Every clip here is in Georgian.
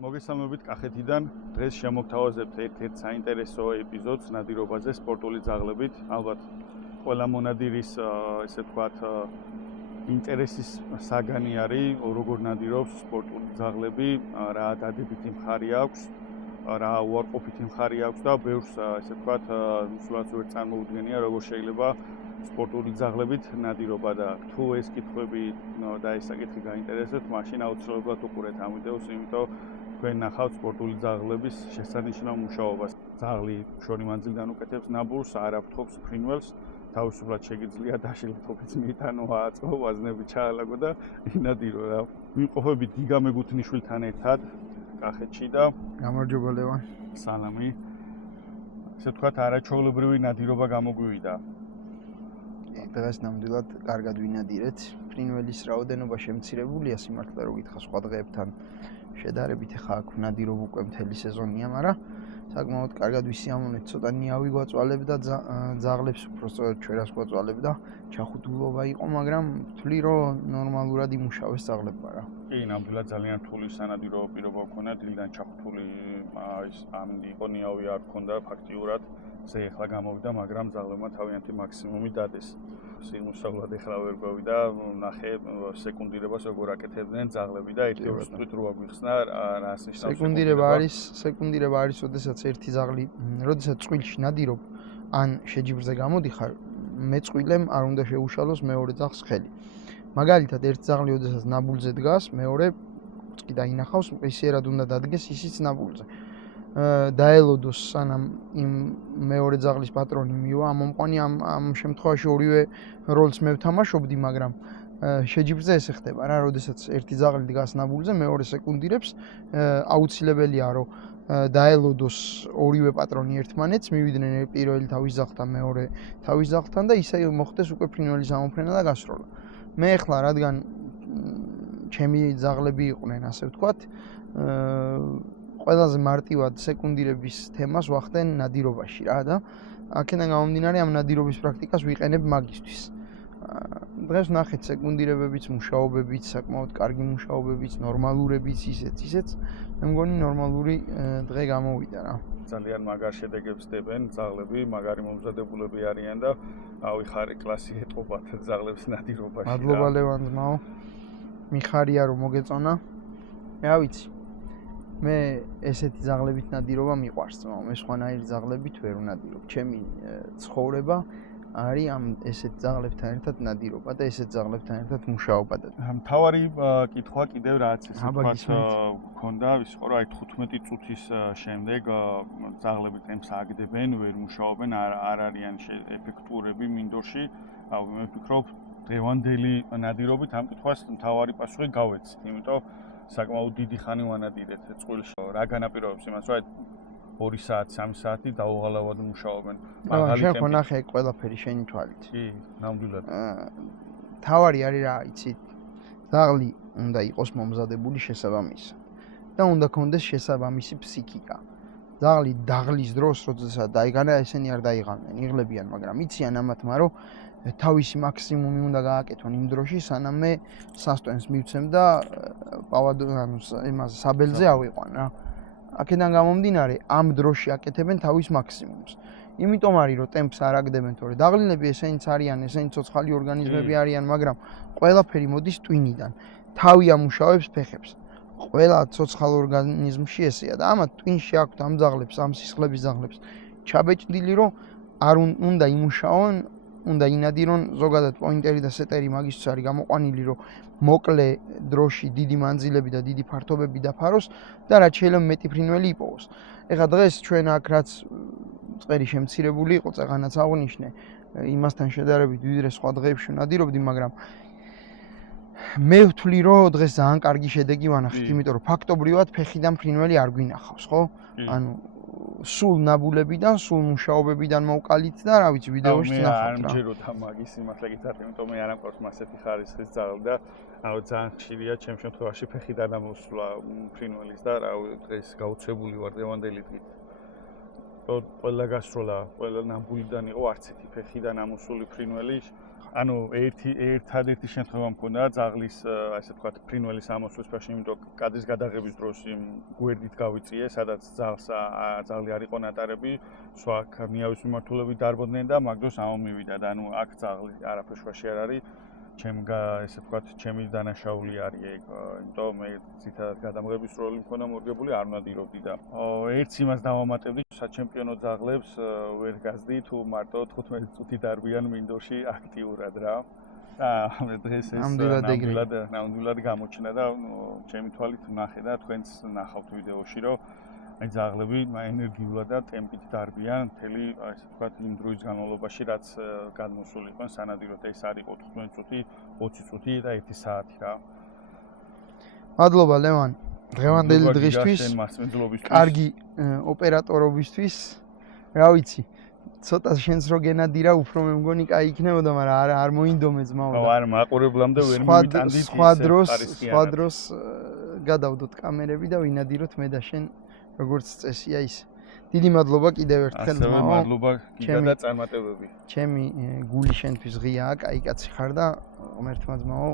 მოგესალმებით კახეთიდან. დღეს შემოგთავაზებთ ერთ-ერთ საინტერესო ეპიზოდს ნადირობაზე სპორტული ძაღლებით. ალბათ ყველა მონადირის ესე ვთქვათ ინტერესის საგანი არის, როგორ ნადირობს სპორტული ძაღლები, რა დადებითი მხარე აქვს, რა უარყოფითი მხარე აქვს და ბევრს ესე ვთქვათ სულაც ვერ წარმოუდგენია, როგორ შეიძლება სპორტული ძაღლებით ნადირობა და თუ ეს კითხვები და ეს საკითხი გაინტერესებთ, მაშინ აუცილებლად უყურეთ ამ ვიდეოს, იმიტომ თქვენ ნახავთ სპორტული ძაღლების შესანიშნავ მუშაობას. ძაღლი შორი მანძილიდან უკეთებს ნაბურს, არ აფრთხობს ფრინველს, თავისუფლად შეგიძლია დაშლით ოფიცმით, ანუ აწყო, ვაზნები ჩაალაგო და ინადირო რა. ვიმყოფებით გიგა მეგუთნიშვილთან ერთად კახეთში და გამარჯობა ლევან. სალამი. ესე ვთქვათ, არაჩვეულებრივი ნადირობა გამოგვივიდა. დღეს ნამდვილად კარგად ვინადირეთ. ფრინველის რაოდენობა შემცირებულია, სიმართლე რო გითხრა სხვა დღეებთან შედარებით ახლა აქ ნადირობ უკვე მთელი სეზონია, მაგრამ საკმაოდ კარგად ვისიამოვნეთ, ცოტა ნიავი გვაწვალებ და ძაღლებს უფრო სწორედ ჩვენას გვაწვალებ და ჩახუტულობა იყო, მაგრამ ვთვლი რომ ნორმალურად იმუშავეს ძაღლებმა რა. კი, ნამდვილად ძალიან რთული სანადირო პირობა გქონდა, დილიდან ჩახუტული ის ამ იყო ნიავი არ გქონდა ფაქტიურად. ზე ახლა გამოვიდა, მაგრამ ძაღლებმა თავიანთი მაქსიმუმი დადეს. სიღრმისეულად ახლა ვერ გავიდა, ნახე სეკუნდირებას როგორ აკეთებდნენ ძაღლები და ერთი ორი სიტყვით რო აგვიხსნა, რას ნიშნავს სეკუნდირება არის, როდესაც ერთი ძაღლი, როდესაც წყვილში ნადირობ, ან შეჯიბრზე გამოდიხარ, მეწყვილემ არ უნდა შეუშალოს მეორე ძაღლს ხელი. მაგალითად, ერთი ძაღლი, როდესაც ნაბულზე დგას, მეორე წკი დაინახავს, მყისიერად უნდა დადგეს ისიც ნაბულზე. დაელოდოს სანამ იმ მეორე ძაღლის პატრონი მივა, მომყვანი ამ შემთხვევაში ორივე როლს მე ვთამაშობდი, მაგრამ შეჯიბრზე ესე ხდება რა, როდესაც ერთი ძაღლი დგას ნაბულზე, მეორე სეკუნდირებს, აუცილებელია რომ დაელოდოს ორივე პატრონი ერთმანეთს, მივიდნენ პირველი თავის ძაღლთან, მეორე თავის ძაღლთან და ისე მოხდეს უკვე ფრინველის ამოფრენა და გასროლა. მე ახლა რადგან ჩემი ძაღლები იყვნენ, ასე ვთქვათ, ყველაზე მარტივად სეკუნდირების თემას ვახდენ ნადირობაში რა და აქედან გამომდინარე ამ ნადირობის პრაქტიკას ვიყენებ მაგისთვის. დღეს ნახეთ სეკუნდირებებიც, მუშაობებიც, საკმაოდ კარგი მუშაობებიც, ნორმალურებიც, ისეც. მე მგონი ნორმალური დღე გამოვიდა რა. ძალიან მაგარ შედეგებს დებენ ძაღლები, მაგარი მომზადებულები არიან და ავიხარე კლასი ეტყობათ ძაღლებს ნადირობაში. მადლობა ლევან ძმაო. მიხარია რომ მოგეწონა. რა ვიცი. მე ესეთი ძაღლებით ნადირობა მიყვარს ძმაო, მე სხვანაირი ძაღლებით ვერ ვნადირობ. ჩემი ცხოვრება არის ამ ესეთ ძაღლებთან ერთად ნადირობა და ესეთ ძაღლებთან ერთად მუშაობა და მთავარი კითხვა კიდევ რაც ესე ვთქვათ გქონდა, ის იყო რომ აი 15 წუთის შემდეგ ძაღლები ტემპს აგდებენ, ვერ მუშაობენ, არ არიან ეფექტურები მინდორში. მე ვფიქრობ, დღევანდელი ნადირობით ამ კითხვას მთავარი პასუხი გავეცით, იმიტომ საკმაოდ დიდი ხანი ვანადირეთ წყვილში. რა განაპირობებს იმას, რომ 2 საათი, 3 საათი დაუღალავად მუშაობენ. მაგალითად, შენ ნახე ყველაფერი შენი თვალით. კი, ნამდვილად. თავარი არის რა, იცით? ძაღლი უნდა იყოს მომზადებული შესაბამისად და უნდა კონდეს შესაბამისი ფსიქიკა. ძაღლი დაღლის დროს, როდესაც დაიგანა, ესენი არ დაიღალნენ, იღლებიან, მაგრამ იციან ამათმა, რომ თავისი მაქსიმუმი უნდა გააკეთონ იმ დროში, სანამ მე სასტვენს მივცემ და იმაზე საბელზე ავიყვან რა. აქედან გამომდინარე, ამ დროში აკეთებენ თავის მაქსიმუმს. იმიტომ არის, რომ ტემპს არ აგდებენ, თორე დაღლილები ესენიც არიან, ესენი ცოცხალი ორგანიზმები არიან, მაგრამ ყველაფერი მოდის ტვინიდან. თავი ამუშავებს ფეხებს. ყველა ცოცხალ ორგანიზმში ესეა და ამათ ტვინში აქვთ ამ ძაღლებს, ამ სისხლების ძაღლებს ჩაბეჭდილი, რომ არ უნდა იმუშაონ, უნდა ინადირონ, ზოგადად პოინტერი და სეტერი მაგისთვის არის გამოყვანილი, რომ მოკლე დროში დიდი მანძილები და დიდი ფართობები დაფაროს და რაც შეიძლება მეტი ფრინველი იპოვოს. ეხლა დღეს ჩვენ აქ რაც წერი შემცირებული იყო, წეღანაც აღნიშნე, იმასთან შედარებით ვიდრე სხვა დღეებში ნადირობდი, მაგრამ მე ვთვლი, რომ დღეს ძალიან კარგი შედეგი ვანახეთ, იმიტომ რომ ფაქტობრივად ფეხიდან ფრინველი არ გვინახავს, ხო? ანუ სულ ნაბულებიდან, სულ მუშაობებიდან მოვკალით და რა ვიცი, ვიდეოში ნახავთ რა. არ მჯეროდა მაგის სიმართლე გითხრათ, იმიტომ მე არ ამყავს მასეთი ხარისხის ძაღლი და ძალიან ხშირია ჩემ შემთხვევაში ფეხიდან ამოსვლა ფრინველის და რა დღეს გაუცებული ვარ დევანდელი დღით. ყველა გასროლა, ყველა ნაბულიდან იყო არც ერთი ფეხიდან ამოსული ფრინველი ანუ ერთადერთი შემთხვევა მქონდა ძაღლის ასე ვთქვათ ფრინველის ამოსვლის ფაში, იმიტომ კადრის გადაღების დროს იმ გვერდით გავიწიე, სადაც ძაღლი არ იყო ნატარები, სხვა ნიავის მიმართულებით დარბოდნენ და მაგ დროს ამომივიდა და ანუ აქ ძაღლი არაფერ შუაში არ არის. ესე ვთქვათ, ჩემი დანაშაული არის ეგ, იმიტომ მე ცითადად გადამღების როლი მქონდა მორგებული, არ უნდა დირობდი და ერთს იმას დავამატებდი, საჩემპიონო ძაღლებს ვერ გაზდი თუ მარტო 15 წუთი დარბიან მინდორში აქტიურად რა. და დღეს ეს ნამდვილად გამოჩნდა და ჩემი თვალით ვნახე და თქვენც ნახავთ ვიდეოში, რომ აი ძაღლები ენერგიულად და ტემპით დარბიან მთელი, ასე ვთქვათ, იმ დროის განმავლობაში, რაც გადმოსული იყო სანადიროდ, ეს არ იყო 15 წუთი, 20 წუთი და 1 საათი რა. მადლობა ლევან. დღევანდელი დღისთვის მასმეძლობისთვის. კარგი ოპერატორობისთვის. რა ვიცი, ცოტა შენს რო გენადირა, უფრო მე მგონი კაი იქნებოდა, მაგრამ არ მოინდომე ძმაო. არ მაყურებლამდე ვერ მივიტანდით სხვა დროს გადავდოთ კამერები და ვინადიროთ მე და შენ როგორც წესია ის. დიდი მადლობა კიდევ ერთხელ ძმაო. მადლობა კიდევ და წარმატებები. ჩემი გული შენთვის ღიაა, კაი კაცი ხარ და ღმერთმა ძმაო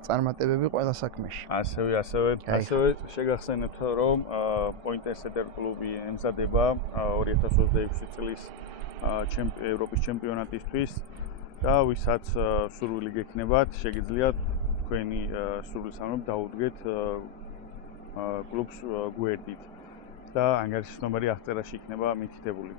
წარმატებები ყველა საქმეში. ასევე შეგახსენებთ, რომ Pointer Center კლუბი ემზადება 2026 წლის ევროპის ჩემპიონატისთვის და ვისაც სურვილი გექნებათ, შეგიძლიათ თქვენი სურვილის ამბავ დაუდგეთ კლუბს გვერდით. და ანგარიშის ნომერი აღწერაში იქნება მითითებული.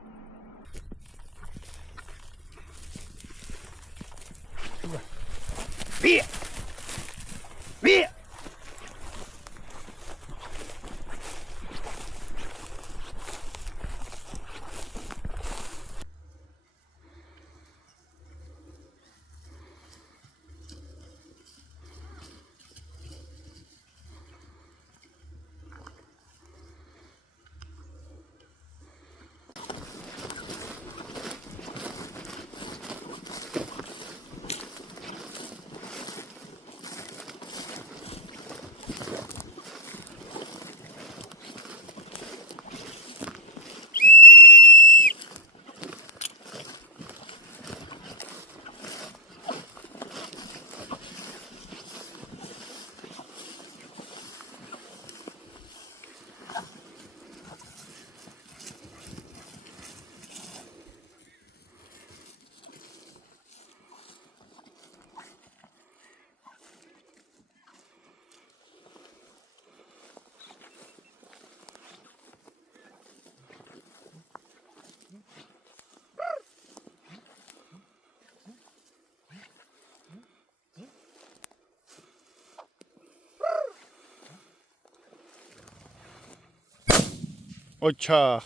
ოჩახ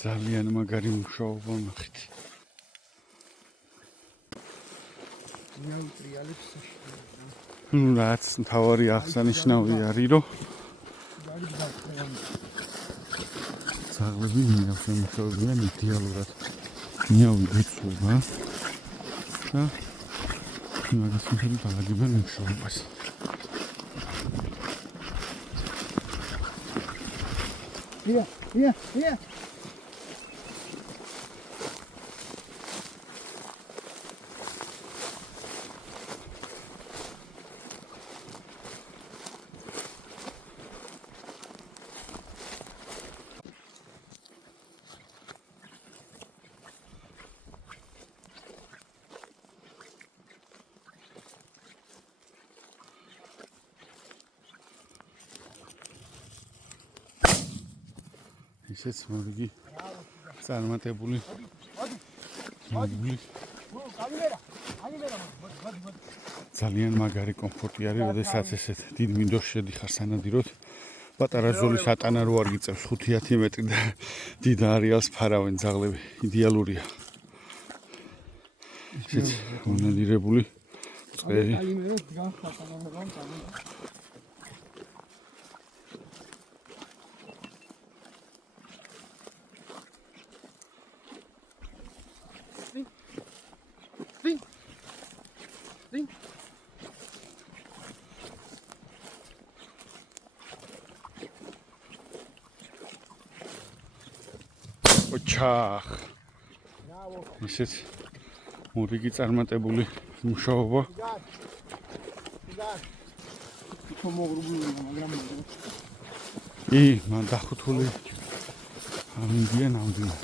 ძალიან მაგარი მუშაობა ნახეთ. რაც თავარი აღსანიშნავი არის, რომ ძაღლები ნიავს ემუშავებიან იდეალურად. ნიავი გეცურა და მაგას მიხედვით აღადგებენ მუშაობას. Yeah. ისეც მორგი წარმატებული ძალიან მაგარი კომფორტი არის, როდესაც ესეთ დიდ მინდორში შედიხარ სანადიროდ. პატარა ზოლის ატანა რო არ გიწევს 5-10 მეტრი და დიდ არეალს ფარავენ ძაღლები, იდეალურია. ისეც მონადირებული წვერი. ოჩახ. ისეთ მორიგი წარმატებული მუშაობა. მან დახუთული ამინდია ნამდვილად.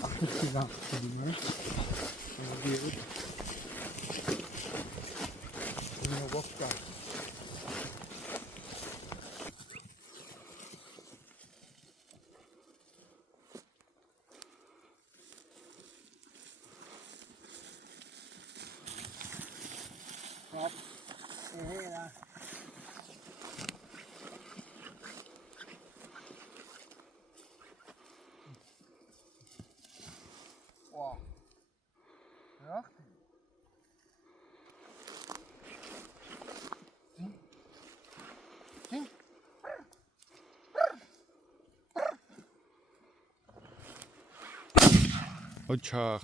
ოჩახ.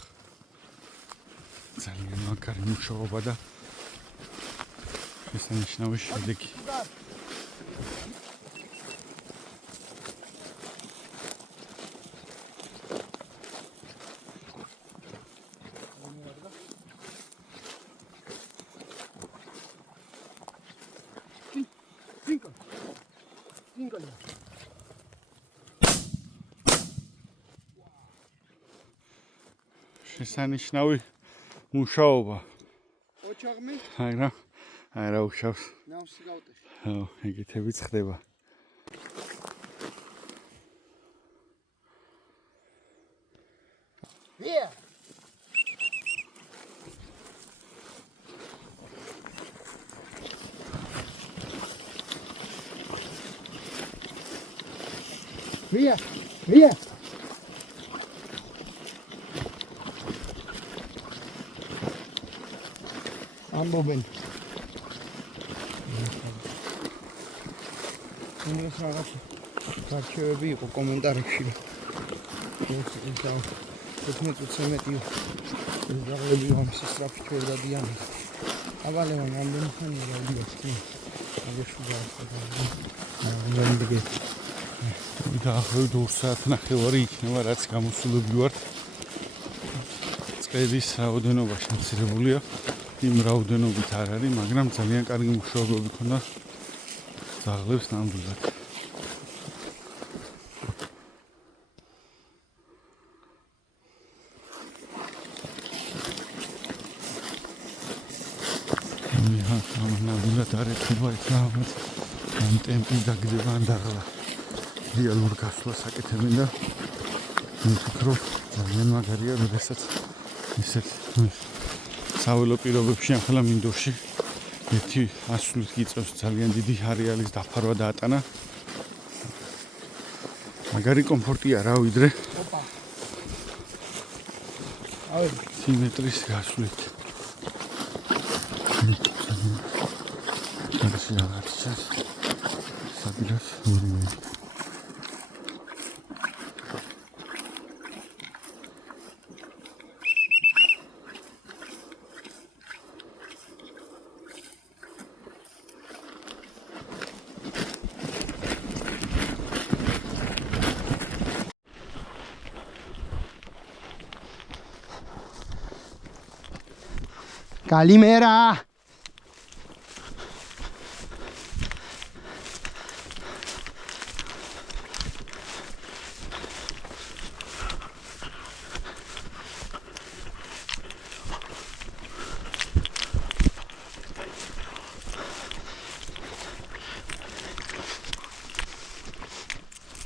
ძალიან მაგარი მუშაობა და შესანიშნავი შედეგი. შესანიშნავი მუშაობა. ოჩაღმი? არა უშავს. ნავსი გავტეხი. ხო, ეგეთებიც ხდება. ვია. ვია. ვია. ამბობენ. ეს რაღაც გარჩევები იყო კომენტარებში. ეს 15 წუთზე მეტი ზაღლები ამის სწრაფი ჩვენ დადიან. ავალევან ამდენი ხანია გავიდეს. აგეშუ გაახსნა. ნამდვილად. დაახლოებით 2 საათნახევარი იქნება რაც გამოსულები ვართ. წყელის რაოდენობა შემცირებულია. იმ რაოდენობით არ არის, მაგრამ ძალიან კარგი მუშაობები ქონდა ზაღლებს ნამდვილად. ნამდვილად არ ეხება ეს რაღაც ამ ტემპის დაგდება ან დაღლა. რეალურ გასვლას აკეთებენ და ვფიქრობ ძალიან მაგარია, როდესაც ისეთ საველო პირობებში ახლა მინდორში ერთი ასულით გიწევს ძალიან დიდი არეალის დაფარვა დაატანა. მაგარი კომფორტია რა ვიდრე სიმეტრის გასვლით. ეს რაღაცა საბირას ვერმე. Καλημέρα!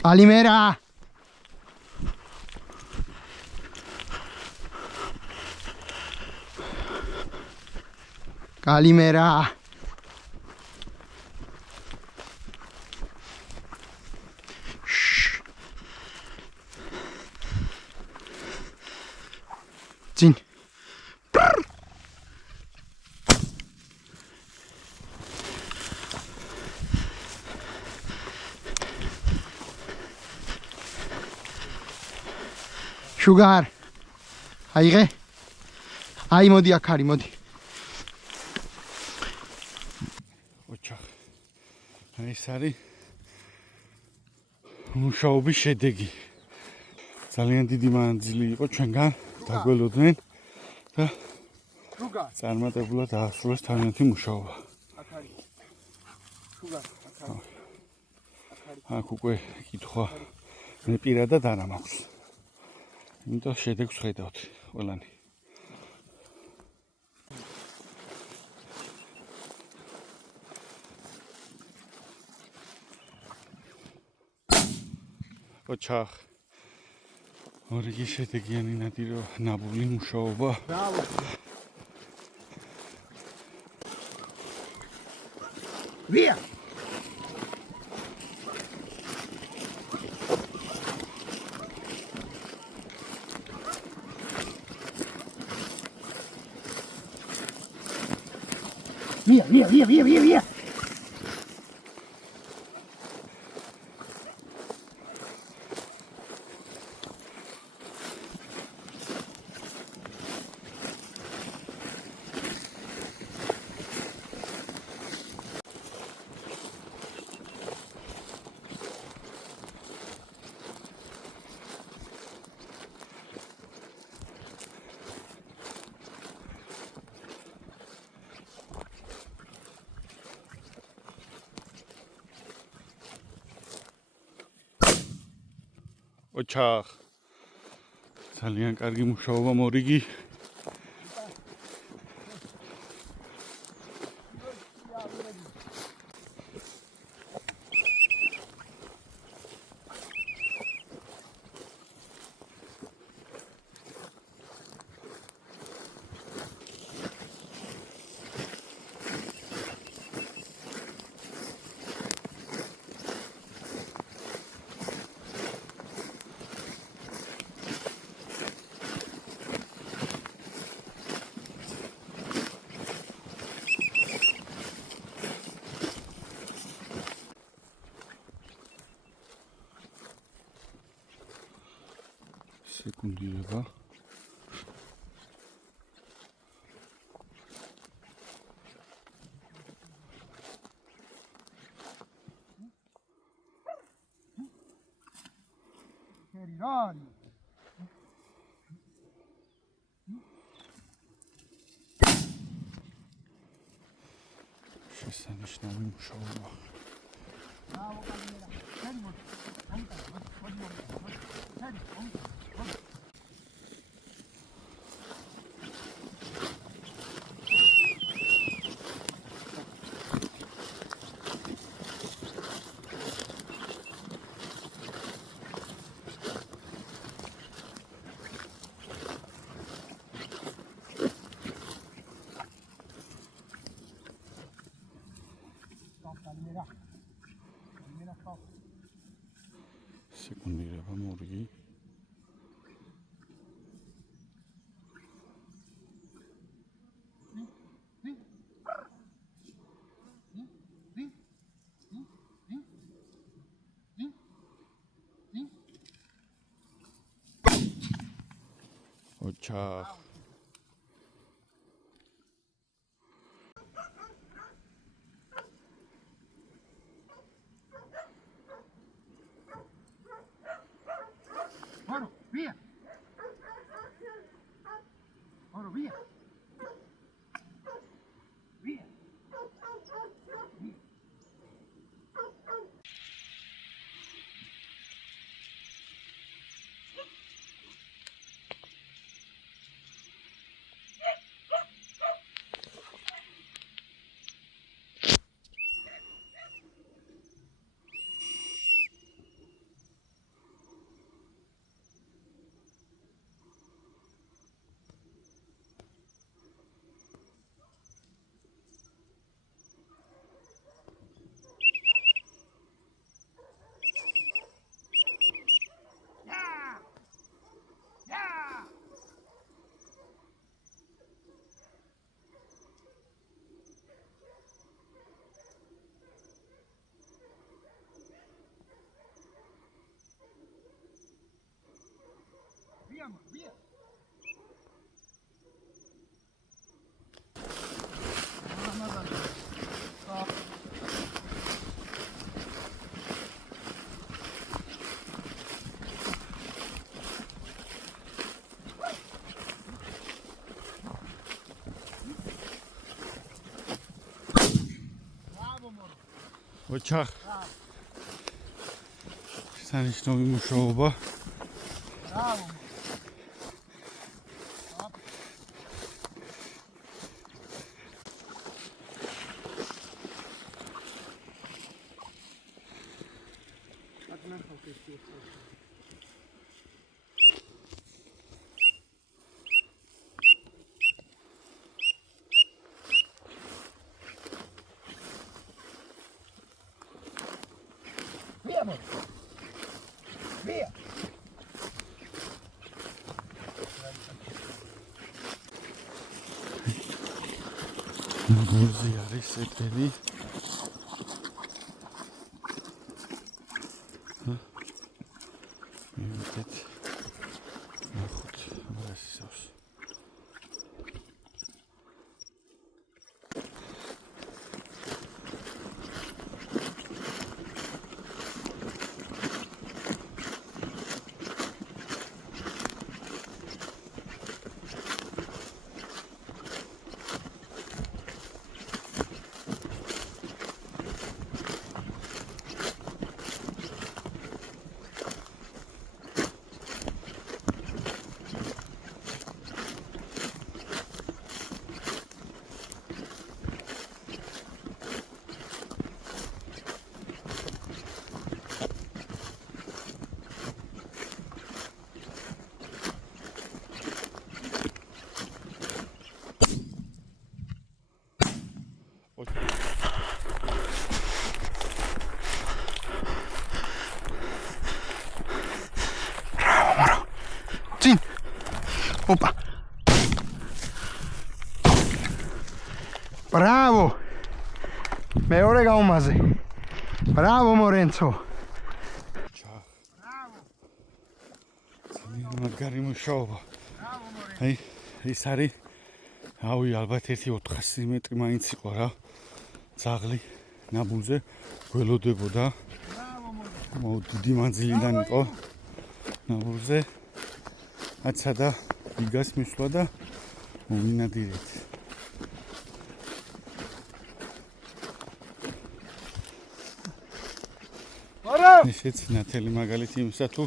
Καλημέρα! Καλημέρα! Τσιν! Sugar. Aire. Ai modi akari modi. ოჩახ. ეს არის მუშაობის შედეგი. ძალიან დიდი მანძილი იყო ჩვენგან დაგველოდნენ და შუგა წარმატებულად დაასრულეს თავიანთი მუშაობა. აქ არის შუგა აქ უკვე კითხვა მე პირადად არა მაქვს. იმიტომ შედეგს ხედავთ ყველანი. ოჩახ ორიგი შედეგიანი ნაბული მუშაობა. ბრავო ვია ვია ოჩახ ძალიან კარგი მუშაობა მორიგი. სეკუნდირება. კერირან შესანიშნავი მუშაობა. ბრავო კამერა სეკუნდირება მორიგი. ოჩახ ვია ოჩახ. სანიშნავი მუშაობა. ბრავო. Via. ნაბურზე არის ეტელი. მივიდეთ. ნახოთ, რა ისავს. წინ. ოპა. ბრავო. მეორე გაუმაზე. ბრავო მორენცო. ბრავო. მაგარი მუშაობა. ბრავო მორენცო. აი, ეს არის ავი ალბათ 1-400 მეტრი მაინც იყო რა. ძაღლი ნაბულზე გველოდებოდა. ბრავო მორენცო. დიდი მანძილიდან იყო ნაბულზე. აცა და იგას მისვლა და მოვინადირეთ. ესეც ნათელი მაგალითი იმისა თუ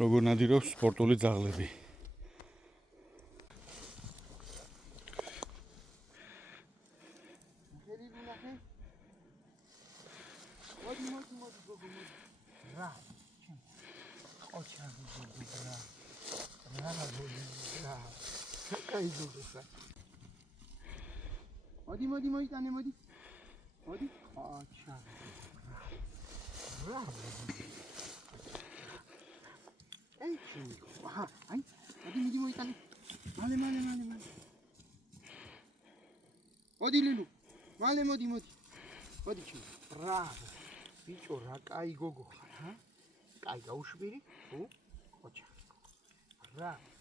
როგორ ნადირობს სპორტული ძაღლები. მოდი ტანე მოდი. მოდი. აჩა. აი, აჰა, აი, მოდი ტანე. მალე. მოდი ლილუ. მალე მოდი. მოდი ჩი. ბრავო. ბიჭო რა კაი გოგო ხარ, ჰა? კაი გაუშვირი? ო? ოჩა. ბრავო.